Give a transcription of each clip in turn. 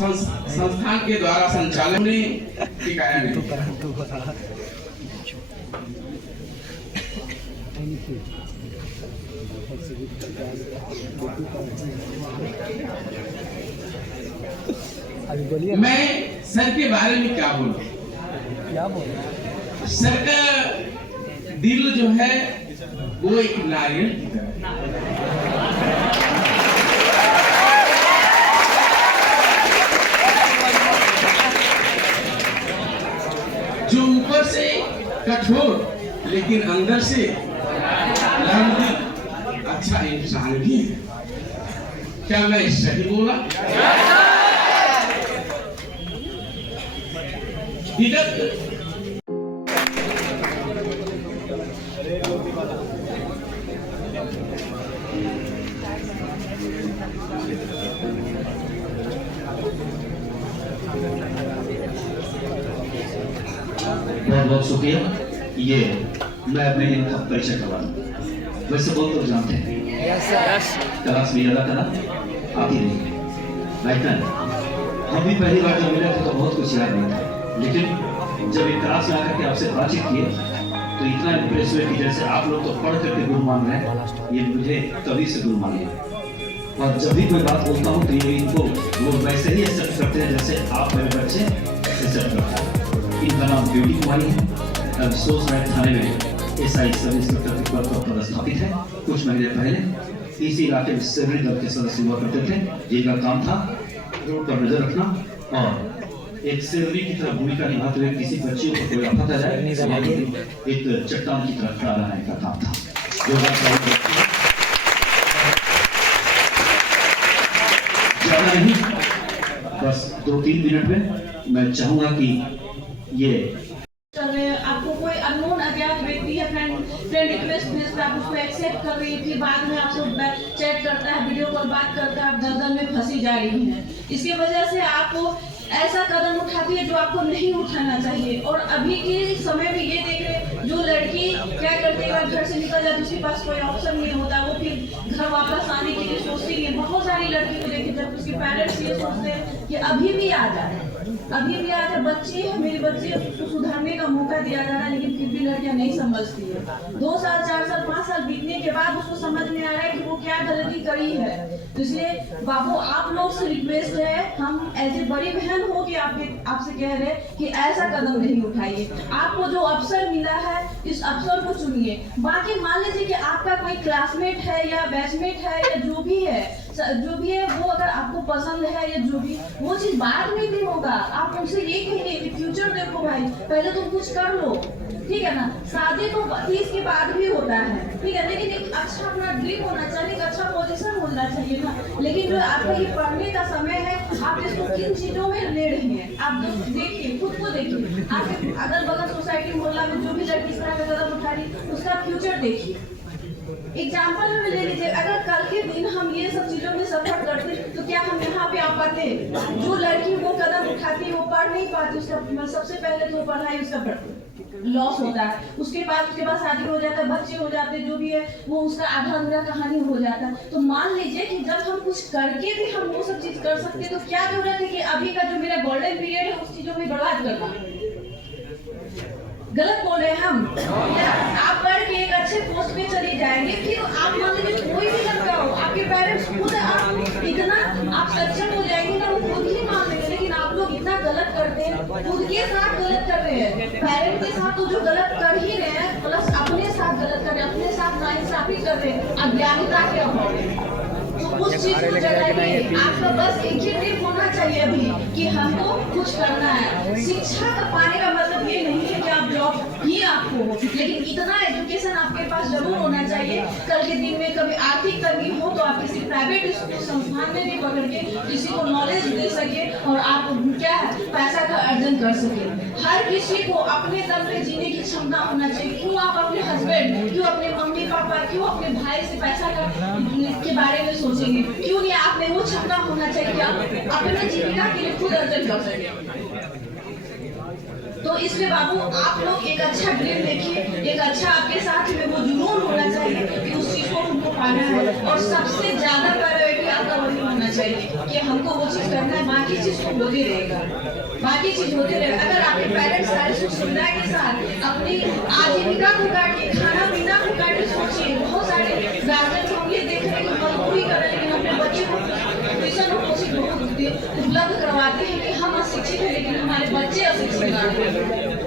संस्थान के द्वारा संचालन ने टिकाया नहीं। मैं सर के बारे में क्या बोलूं? सर का दिल जो है वो एक नारियल की तरह, जो ऊपर से कठोर लेकिन अंदर से अच्छा इंसान भी है। क्या मैं सही बोला? बहुत बहुत शुक्रिया। ये मैं अपने परिचय करवा दूं। वैसे बहुत लोग जानते हैं क्लास में अदा करा आती नहीं, राइट ना? हम भी पहली बार जब मिले थे तो बहुत कुछ याद नहीं था, लेकिन जब एक क्लास में आकर के आपसे बातचीत किए तो इतना इम्प्रेस हुए कि जैसे आप लोग तो पढ़ करके गुरु मान रहे हैं, ये मुझे तभी से गुरु मान लिया। और जब भी कोई बात बोलता हूँ तो ये इनको वो वैसे ही एक्सेप्ट करते हैं जैसे आप मेरे बच्चे एक्सेप्ट करते हैं। इनका नाम ब्यूटी कुमारी है। अफसोस राय थाने में एसआई सब इंस्पेक्टर के पद पर पदस्थापित है। कुछ महीने पहले इसी इलाके में सिवनी दल के सदस्य हुआ करते थे, जिनका काम था रोड पर नजर रखना और एक सिवनी की तरह भूमिका निभाते हुए किसी बच्चे को कोई आफत आ जाए एक चट्टान की तरफ खड़ा रहने का काम था। ज्यादा नहीं, बस 2-3 मिनट में मैं चाहूंगा कि ये आपको कोई अननोन अज्ञात व्यक्ति या फ्रेंड रिक्वेस्ट भेजता है, आप उसको एक्सेप्ट कर रही थी, बाद में आपसे चैट करता है, वीडियो कॉल बात करता है, आप दलदल में फंसी जा रही हैं। इसकी वजह से आपको ऐसा कदम उठाती है जो आपको नहीं उठाना चाहिए। और अभी के समय में ये देख रहे जो लड़की क्या करती है, घर से निकल जाती है, उसके पास कोई ऑप्शन नहीं होता, वो फिर घर वापस आने के लिए सोचती है। बहुत सारी लड़की को देखी जब उसके पेरेंट्स ये सोचते हैं कि अभी भी आ जाए, अभी भी आज बच्ची है, मेरी बच्ची है, उसको सुधारने का मौका दिया जा रहा है, लेकिन फिर भी लड़कियां नहीं समझती है। 2 साल 4 साल 5 साल बीतने के बाद उसको समझ में आ रहा है कि वो क्या गलती करी है। तो इसलिए बाबू आप लोग से रिक्वेस्ट है, हम एज ए बड़ी बहन हो कि आपसे कह रहे कि ऐसा कदम नहीं उठाइए। आपको जो अवसर मिला है इस अवसर को चुनिए। बाकी मान लीजिए कि आपका कोई क्लासमेट है या बैचमेट है या जो भी है वो अगर आपको पसंद है या जो भी, वो चीज बाद में भी होगा। आप उनसे ये कहिए कि फ्यूचर देखो भाई, पहले तुम कुछ कर लो, ठीक है ना? शादी तो 30 के बाद भी होता है, ठीक है, लेकिन एक अच्छा अपना ड्रीम होना चाहिए, एक अच्छा पोजीशन होना चाहिए ना। लेकिन जो आपका ये पढ़ने का समय है, आप इसको किन चीजों में ले रही हैं? आप देखिए, खुद को देखिए, आपके अगल बगल सोसाइटी मोहल्ला में जो भी लड़की इस तरह का कदम उठा रही, उसका फ्यूचर देखिए। एग्जाम्पल में ले लीजिए, अगर कल के दिन हम ये सब चीजों में सफर करते तो क्या हम यहाँ पे आ पाते? जो लड़की वो कदम उठाती है वो पढ़ नहीं पाती, उसका सबसे पहले तो पढ़ाई उसका लॉस होता है, उसके बाद शादी हो जाता है, बच्चे हो जाते हैं, जो भी है वो उसका आधा अधूरा कहानी हो जाता है। तो मान लीजिए कि जब हम कुछ करके भी हम वो सब चीज कर सकते हैं, तो क्या जरूरत है कि अभी का जो मेरा गोल्डन पीरियड है उस चीजों में बर्बाद करना? गलत बोल रहे हैं हम। आप पढ़ के एक अच्छे पोस्ट पे चले जाएंगे, फिर आप मान लीजिए कोई भी लड़का हो, आपके पेरेंट्स खुद आप इतना आप सक्षम हो जाएंगे ना, वो खुद ही मान लेंगे। लेकिन आप लोग इतना गलत करते हैं, खुद के साथ गलत कर रहे हैं, पेरेंट्स के साथ तो जो गलत कर ही रहे हैं, प्लस अपने साथ गलत कर रहे हैं, अपने साथ नाइंसाफी कर रहे हैं, अज्ञानता के अभाव। तो उस चीज को जगाइए। आपका बस एक ही ड्रीम होना चाहिए अभी कि हमको कुछ करना है। शिक्षा का पाने का मतलब ये नहीं है कि आप जॉब ही आपको हो, लेकिन इतना एजुकेशन आपके पास जरूर होना चाहिए। कल के दिन में कभी आर्थिक तंगी हो तो आप किसी प्राइवेट संस्थान में भी पकड़ के किसी को नॉलेज दे सके और आप क्या है पैसा का अर्जन कर सके। हर किसी को अपने दम पे जीने की क्षमता होना चाहिए। क्यों आप अपने हस्बैंड, क्यों अपने मम्मी पापा, क्यों अपने भाई से पैसा के बारे में सोचेंगे? क्यों नहीं? आप में वो क्षमता होना चाहिए कि आप अपने जीविका के लिए खुद अर्जन कर सके। तो इसलिए बाबू आप लोग एक अच्छा ड्रीम देखिए, एक अच्छा आपके साथ में वो जुनून होना चाहिए कि उस चीज को उनको पाना है, और सबसे ज्यादा प्रायोरिटी आपका वही होना चाहिए कि हमको वो चीज करना है, बाकी चीज तो होती रहेगा, बाकी चीज होती रहेगा। अगर आपके पेरेंट्स सारी सुख सुविधा के साथ अपनी आजीविका को काट के, खाना पीना को काट के, सोचिए बहुत सारे गार्जियन हम ये देख रहे हैं कि मजदूरी कर रहे हैं, लेकिन अपने बच्चे को ट्यूशन और कोचिंग बहुत उपलब्ध करवाते हैं कि हम अशिक्षित हैं लेकिन हमारे बच्चे अशिक्षित हैं,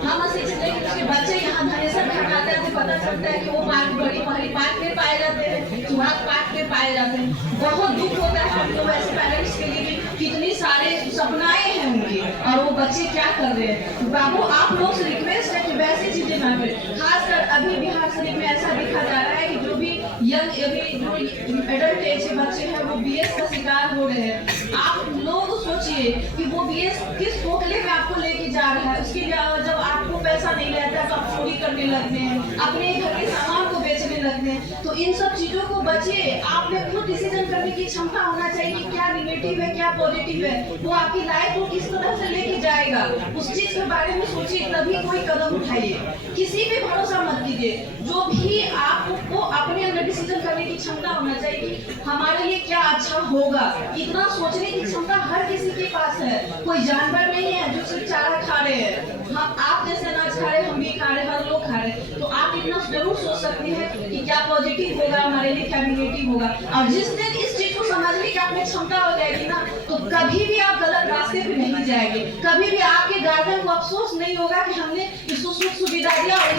हम अशिक्षित हैं लेकिन उसके बच्चे यहाँ धनेसर में हटाते हैं तो पता चलता है कि वो पार्क बड़ी पहाड़ी पार्क में पाए जाते हैं, सुहाग पार्क में पाए जाते हैं। बहुत दुख होता है हम लोग ऐसे पेरेंट्स के लिए कि कितनी सारे सपनाएं हैं उनकी और वो बच्चे क्या कर रहे हैं। बाबू आप लोग से रिक्वेस्ट है कि वैसी चीजें ना करें। खासकर अभी बिहार शरीफ में ऐसा देखा जा रहा है कि जो भी यंग एडल्ट एज के बच्चे हैं वो बीएस का शिकार हो रहे हैं। आप लोग सोचिए कि वो बीएस किस खोखले में आपको लेके जा रहा है, उसके लिए जब आपको पैसा नहीं रहता है तो आप चोरी करने लगते हैं, अपने घर के सामान को बेचने लगते हैं। तो इन सब चीजों को बचिए, आप में खुद डिसीजन करने की क्षमता होना चाहिए कि क्या निगेटिव है क्या पॉजिटिव है, वो आपकी लाइफ को किस तरह से लेके जाएगा उस चीज के बारे में सोचिए, तभी कोई कदम उठाइए। किसी पे भरोसा मत कीजिए, जो भी आपको अपने अंदर डिसीजन करने की क्षमता होना चाहिए कि हमारे लिए क्या अच्छा होगा। इतना सोचने की क्षमता हर किसी के पास है, कोई जानवर नहीं है जो सिर्फ चारा खा रहे हैं। हम आप जैसे अनाज खा रहे, हम भी खा रहे, हर लोग खा रहे। तो आप इतना जरूर सोच सकते हैं कि क्या पॉजिटिव होगा हमारे लिए, क्या नेगेटिव होगा। और जिस दिन इस चीज को समझने की आपने क्षमता हो जाएगी ना, तो कभी भी आप गलत रास्ते पे नहीं जाएंगे, कभी भी आपके गार्जियन को अफसोस नहीं होगा कि हमने इसको सुख सुविधा दिया और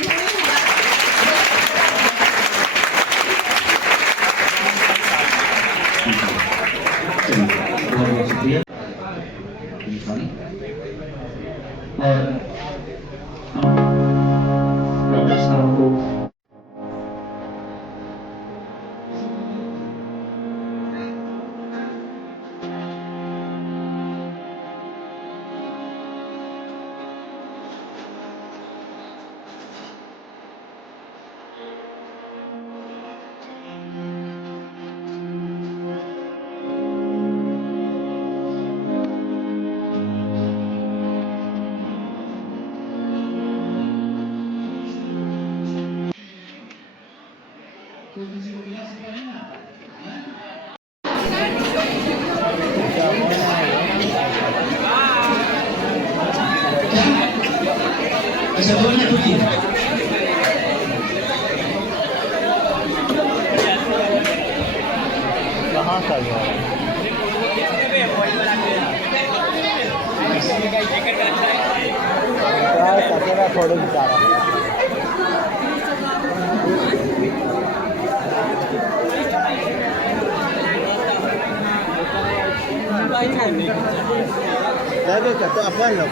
बहुत बहुत शुक्रिया। और डॉक्टर साहब को अच्छा बोलिए बोलिए। कहाँ का सकेला फोटो खिंचा रहा है। तो अपन लोग